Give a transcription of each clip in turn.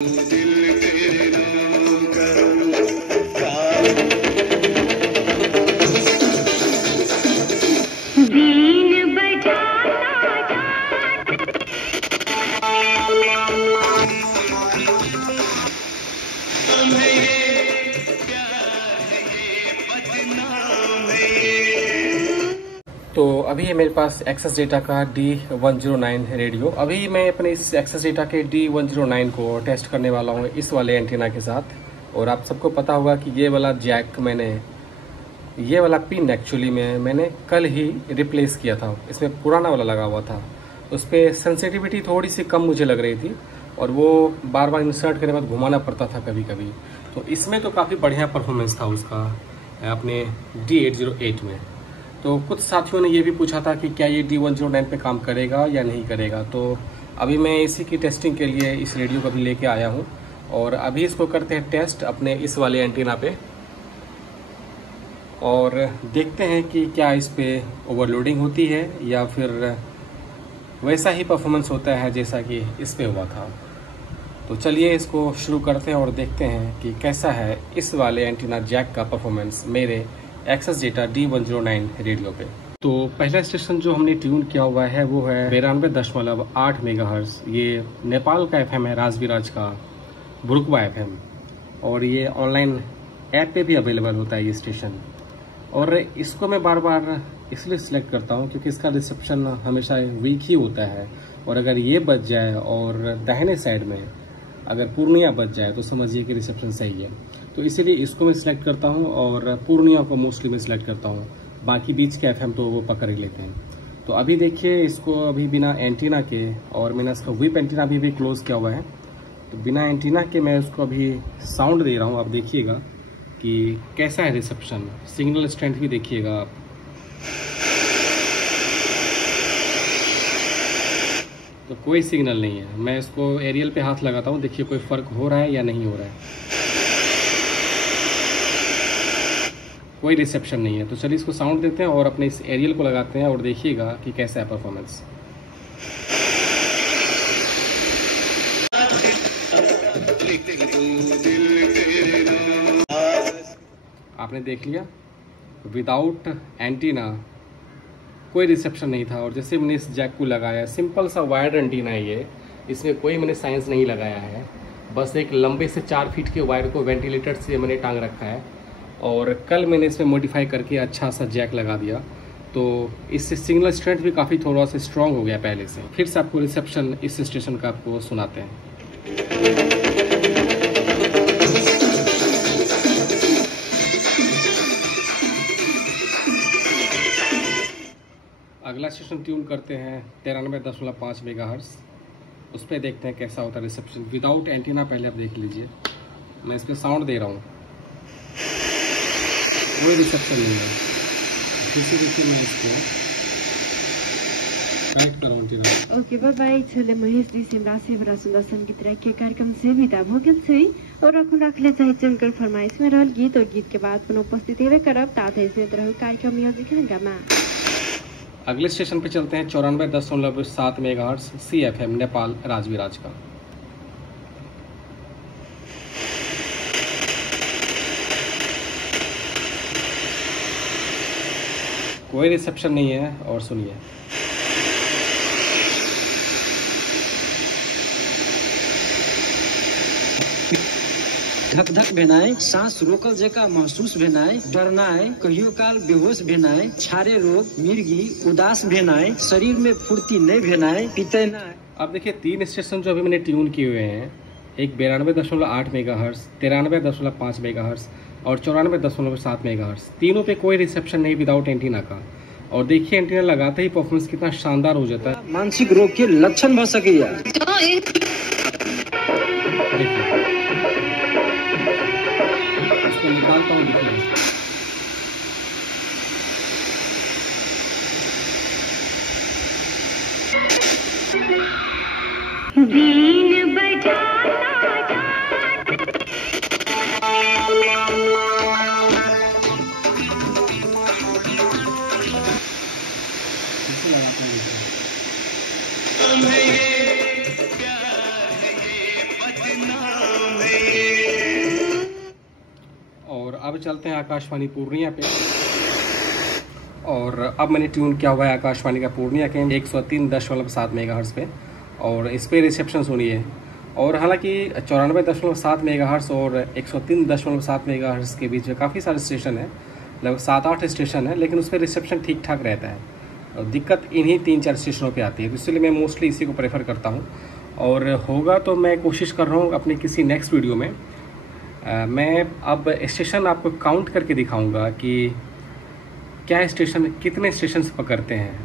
तो अभी है मेरे पास एक्सेस डेटा का D109 रेडियो। अभी मैं अपने इस एक्सेस डेटा के D109 को टेस्ट करने वाला हूँ इस वाले एंटीना के साथ। और आप सबको पता होगा कि ये वाला जैक ये वाला पिन एक्चुअली मैंने कल ही रिप्लेस किया था। इसमें पुराना वाला लगा हुआ था, उस पर सेंसिटिविटी थोड़ी सी कम मुझे लग रही थी और वो बार बार इंसर्ट करने के बाद घुमाना पड़ता था कभी कभी। तो इसमें तो काफ़ी बढ़िया परफॉर्मेंस था उसका अपने D808 में। तो कुछ साथियों ने ये भी पूछा था कि क्या ये D109 पे काम करेगा या नहीं करेगा। तो अभी मैं इसी की टेस्टिंग के लिए इस रेडियो को भी लेके आया हूँ और अभी इसको करते हैं टेस्ट अपने इस वाले एंटीना पे और देखते हैं कि क्या इस पे ओवरलोडिंग होती है या फिर वैसा ही परफॉर्मेंस होता है जैसा कि इस पे हुआ था। तो चलिए इसको शुरू करते हैं और देखते हैं कि कैसा है इस वाले एंटीना जैक का परफॉर्मेंस मेरे एक्सेस डेटा D109 रेडियो पे। तो पहला स्टेशन जो हमने ट्यून किया हुआ है वो है 92.8 मेगाहर्ट्ज। ये नेपाल का FM है, राजविराज का बुरुकवा FM, और ये ऑनलाइन ऐप पे भी अवेलेबल होता है ये स्टेशन। और इसको मैं बार बार इसलिए सिलेक्ट करता हूँ क्योंकि इसका रिसेप्शन हमेशा वीक ही होता है और अगर ये बच जाए और दाहिने साइड में अगर पूर्णिया बच जाए तो समझिए कि रिसेप्शन सही है। तो इसीलिए इसको मैं सिलेक्ट करता हूँ और पूर्णिया को मोस्टली मैं सिलेक्ट करता हूँ, बाकी बीच के FM तो वो पकड़ ही लेते हैं। तो अभी देखिए इसको अभी बिना एंटीना के, और मैंने इसका व्हिप एंटीना भी क्लोज किया हुआ है, तो बिना एंटीना के मैं उसको अभी साउंड दे रहा हूँ। आप देखिएगा कि कैसा है रिसेप्शन, सिग्नल स्ट्रेंथ भी देखिएगा आप। तो कोई सिग्नल नहीं है। मैं इसको एरियल पे हाथ लगाता हूँ, देखिए कोई फर्क हो रहा है या नहीं हो रहा है, कोई रिसेप्शन नहीं है। तो चलिए इसको साउंड देते हैं और अपने इस एरियल को लगाते हैं और देखिएगा कि कैसा है परफॉर्मेंस। आपने देख लिया विदाउट एंटीना कोई रिसेप्शन नहीं था। और जैसे मैंने इस जैक को लगाया, सिंपल सा वायर्ड एंटीना है ये, इसमें कोई मैंने साइंस नहीं लगाया है, बस एक लंबे से 4 फीट के वायर को वेंटिलेटर से मैंने टांग रखा है और कल मैंने इसमें मॉडिफाई करके अच्छा सा जैक लगा दिया। तो इससे सिग्नल स्ट्रेंथ भी काफ़ी थोड़ा सा स्ट्रॉन्ग हो गया पहले से। फिर से आपको रिसेप्शन इस स्टेशन का आपको सुनाते हैं। अगला स्टेशन ट्यून करते हैं 93.5 मेगाहर्ट्ज। उस पर देखते हैं कैसा होता है रिसेप्शन विदाउट एंटीना। पहले आप देख लीजिए, मैं इस पर साउंड दे रहा हूँ, कोई रिसेप्शन नहीं है। देखिए मैं इसको टाइट कराऊँ एंटीना। Okay bye bye. छले महेश जी सिमरासे बड़ा सुंदर संगीत रख के कार्यक्रम से विदा हो गए छै और अखन रखले चाहे चुनकर फरमाइश में रहल गीत और गीत के बाद पुनः उपस्थित हेबे करब। तात है से तरह कार्यक्रम म्यूजिक हंगामा। अगले स्टेशन पे चलते हैं 94.7 मेगाहर्ट्ज CFM नेपाल राजविराज का। कोई रिसेप्शन नहीं है और सुनिए। धक धक भेनाय, सांस रोकल जका महसूस भेनाय, डरनाय, कहियो काल बेहोश भेनाय, छारे रोग, मिर्गी, उदास भेनाय, शरीर में फुर्ती नहीं भेनाय, पितैनाय। अब देखिए 3 स्टेशन जो अभी मैंने ट्यून किए हुए हैं, एक 92.8 मेगाहर्ट्ज, 93.5 मेगाहर्ट्ज और 94.7 मेगाहर्ट्ज, तीनों पे कोई रिसेप्शन नहीं विदाउट एंटीना का। और देखिए एंटीना लगाते ही परफॉर्मेंस कितना शानदार हो जाता है। मानसिक रोग के लक्षण भ सकैया। इसको निकालता हूँ, देखिए दिन बजाता लगाता हूँ। अब चलते हैं आकाशवाणी पूर्णिया पे। और अब मैंने ट्यून किया हुआ है आकाशवाणी का पूर्णिया के 103.7 मेगाहर्ट्ज़ पे, और इस पर रिसेप्शन सुनिए। और हालांकि 94.7 मेगाहर्ट्ज़ और 103.7 मेगाहर्ट्ज़ के बीच में काफ़ी सारे स्टेशन हैं, लगभग 7-8 स्टेशन है, लेकिन उस पर रिसेप्शन ठीक ठाक रहता है। और दिक्कत इन्हीं 3-4 स्टेशनों पे आती है, तो इसलिए मैं मोस्टली इसी को प्रेफर करता हूँ। और होगा तो मैं कोशिश कर रहा हूँ अपने किसी नेक्स्ट वीडियो में मैं अब स्टेशन आपको काउंट करके दिखाऊंगा कि क्या स्टेशन कितने स्टेशन पकड़ते हैं,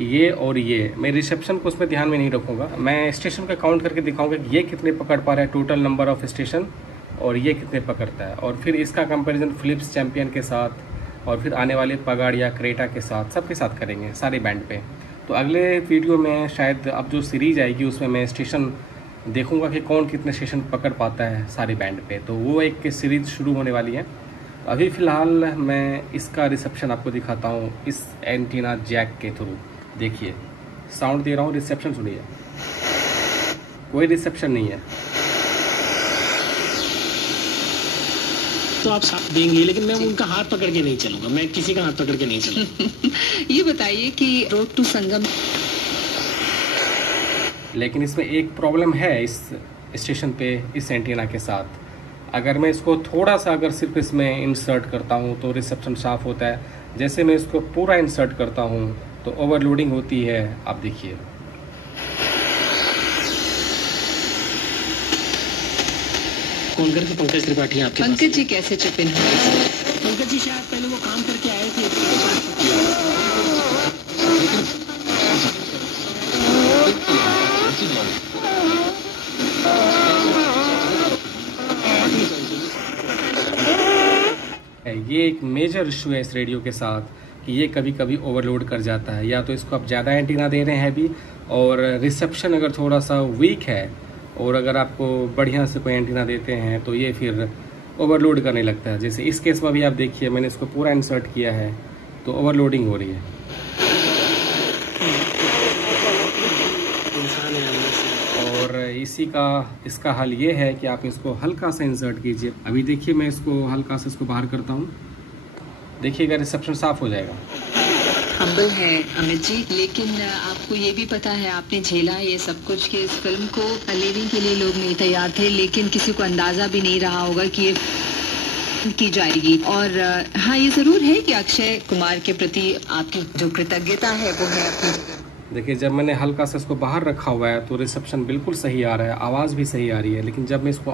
ये और ये। मैं रिसेप्शन को उसमें ध्यान में नहीं रखूँगा, मैं स्टेशन का काउंट करके दिखाऊंगा कि ये कितने पकड़ पा रहा है, टोटल नंबर ऑफ स्टेशन, और ये कितने पकड़ता है। और फिर इसका कंपैरिजन फिलिप्स चैम्पियन के साथ, और फिर आने वाले पगाड़ या क्रेटा के साथ, सबके साथ करेंगे सारे बैंड पे। तो अगले वीडियो में शायद अब जो सीरीज आएगी उसमें मैं स्टेशन देखूंगा कि कौन कितने स्टेशन पकड़ पाता है सारे बैंड पे, तो वो एक सीरीज शुरू होने वाली है। अभी फ़िलहाल मैं इसका रिसेप्शन आपको दिखाता हूँ इस एंटीना जैक के थ्रू। देखिए साउंड दे रहा हूँ, रिसेप्शन सुनिए, कोई रिसेप्शन नहीं है। तो आप साथ देंगे, लेकिन मैं उनका हाथ पकड़ के नहीं चलूंगा, मैं किसी का हाथ पकड़ के नहीं चलूंगा। ये बताइए कि रोड टू संगम, लेकिन इसमें एक प्रॉब्लम है इस स्टेशन पे इस एंटीना के साथ। अगर मैं इसको थोड़ा सा अगर सिर्फ इसमें इंसर्ट करता हूँ तो रिसेप्शन साफ होता है, जैसे मैं इसको पूरा इंसर्ट करता हूँ तो ओवरलोडिंग होती है। आप देखिए फोन करके पंकज त्रिपाठी आपके पास। पंकज जी कैसे चिप इन? पंकज जी शायद पहले वो काम करके आए थे। ये एक मेजर इशू है इस रेडियो के साथ कि ये कभी कभी ओवरलोड कर जाता है, या तो इसको आप ज़्यादा एंटीना दे रहे हैं अभी, और रिसेप्शन अगर थोड़ा सा वीक है, और अगर आपको बढ़िया से कोई एंटीना देते हैं तो ये फिर ओवरलोड करने लगता है। जैसे इस केस में भी आप देखिए मैंने इसको पूरा इंसर्ट किया है तो ओवरलोडिंग हो रही है। और इसका हल ये है कि आप इसको हल्का सा इंसर्ट कीजिए। अभी देखिए मैं इसको हल्का से इसको बाहर करता हूँ, देखिएगा रिसेप्शन साफ हो जाएगा। हम्बल है अमित जी, लेकिन आपको ये भी पता है, आपने झेला ये सब कुछ कि इस फिल्म को लेने के लिए लोग नहीं तैयार थे, लेकिन किसी को अंदाजा भी नहीं रहा होगा कि ये की जाएगी। और हाँ, ये जरूर है कि अक्षय कुमार के प्रति आपकी जो कृतज्ञता है वो है अपनी। देखिए जब मैंने हल्का से इसको बाहर रखा हुआ है तो रिसेप्शन बिल्कुल सही आ रहा है, आवाज़ भी सही आ रही है, लेकिन जब मैं इसको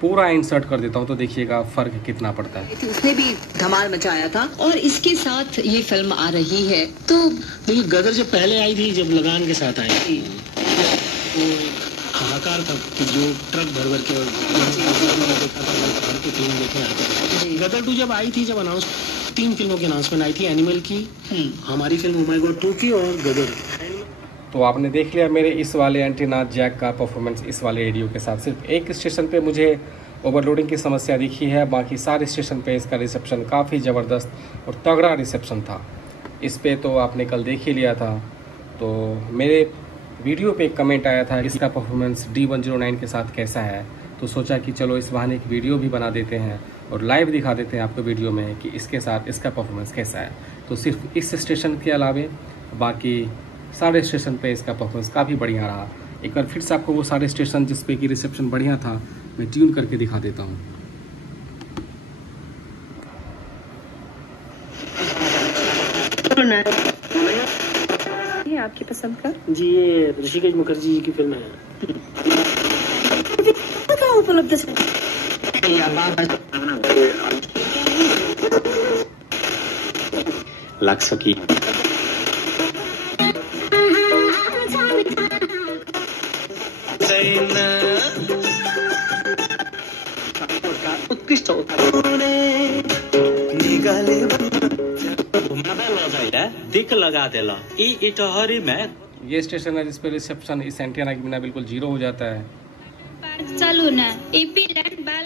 पूरा इंसर्ट कर देता हूँ तो देखिएगा फर्क कितना पड़ता है। उसने भी धमाल मचाया था और इसके साथ ये फिल्म आ रही है। तो देखिए गदर जब पहले आई थी, जब लगान के साथ आई थी, वो हाहाकार था कि जो ट्रक भर भर के फिल्म देखने आते थे। गदर 2 जब आई थी, जब अनाउंस 3 फिल्मों की अनाउंसमेंट आई थी, एनिमल की, हमारी फिल्म ओ माय गॉड 2 की, और गदर। तो आपने देख लिया मेरे इस वाले एंटीना जैक का परफॉर्मेंस इस वाले रेडियो के साथ। सिर्फ एक स्टेशन पे मुझे ओवरलोडिंग की समस्या दिखी है, बाकी सारे स्टेशन पे इसका रिसेप्शन काफ़ी ज़बरदस्त और तगड़ा रिसेप्शन था। इस पे तो आपने कल देख ही लिया था। तो मेरे वीडियो पे एक कमेंट आया था इसका परफॉर्मेंस D109 के साथ कैसा है, तो सोचा कि चलो इस बहाने एक वीडियो भी बना देते हैं और लाइव दिखा देते हैं आपको वीडियो में कि इसके साथ इसका परफॉर्मेंस कैसा है। तो सिर्फ इस स्टेशन के अलावे बाकी सारे स्टेशन पे इसका परफॉर्मेंस काफ़ी बढ़िया रहा। एक बार फिर से आपको वो सारे स्टेशन जिस पे कि रिसेप्शन बढ़िया था मैं ट्यून करके दिखा देता हूँ। ये आपकी पसंद का जी, ये ऋषिकेश मुखर्जी जी की फिल्म है। उपलब्ध लाख की उत्कृष्ट दिक लगा देला इटहरी में। ये स्टेशन है जिसपे रिसेप्शन इस एंटीना के बिना बिल्कुल जीरो हो जाता है। चलो ना एपी लैंड बाल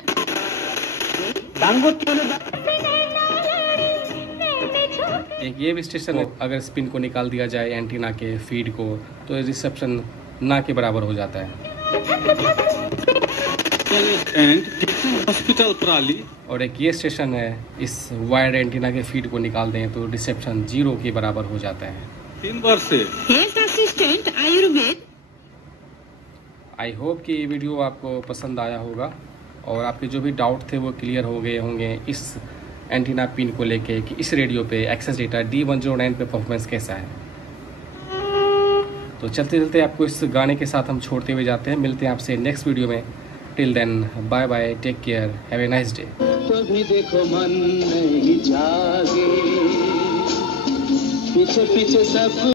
एक ये भी स्टेशन है, अगर स्पिन को निकाल दिया जाए एंटीना के फीड को तो रिसेप्शन ना के बराबर हो जाता है। एंड टीचिंग हॉस्पिटल प्राली। और एक ये स्टेशन है, इस वायर्ड एंटीना के फीड को निकाल दें तो रिसेप्शन 0 के बराबर हो जाता है। 3 वर्ष से health assistant Ayurveda. I hope कि ये वीडियो आपको पसंद आया होगा और आपके जो भी डाउट थे वो क्लियर हो गए होंगे इस एंटीना पिन को लेके कि इस रेडियो पे एक्सेस डेटा D109 पे परफॉर्मेंस कैसा है। तो चलते चलते आपको इस गाने के साथ हम छोड़ते हुए जाते हैं। मिलते हैं आपसे नेक्स्ट वीडियो में। Till then bye bye, take care, have a nice day. कभी देखो मन नहीं जागे, पीछे पीछे सब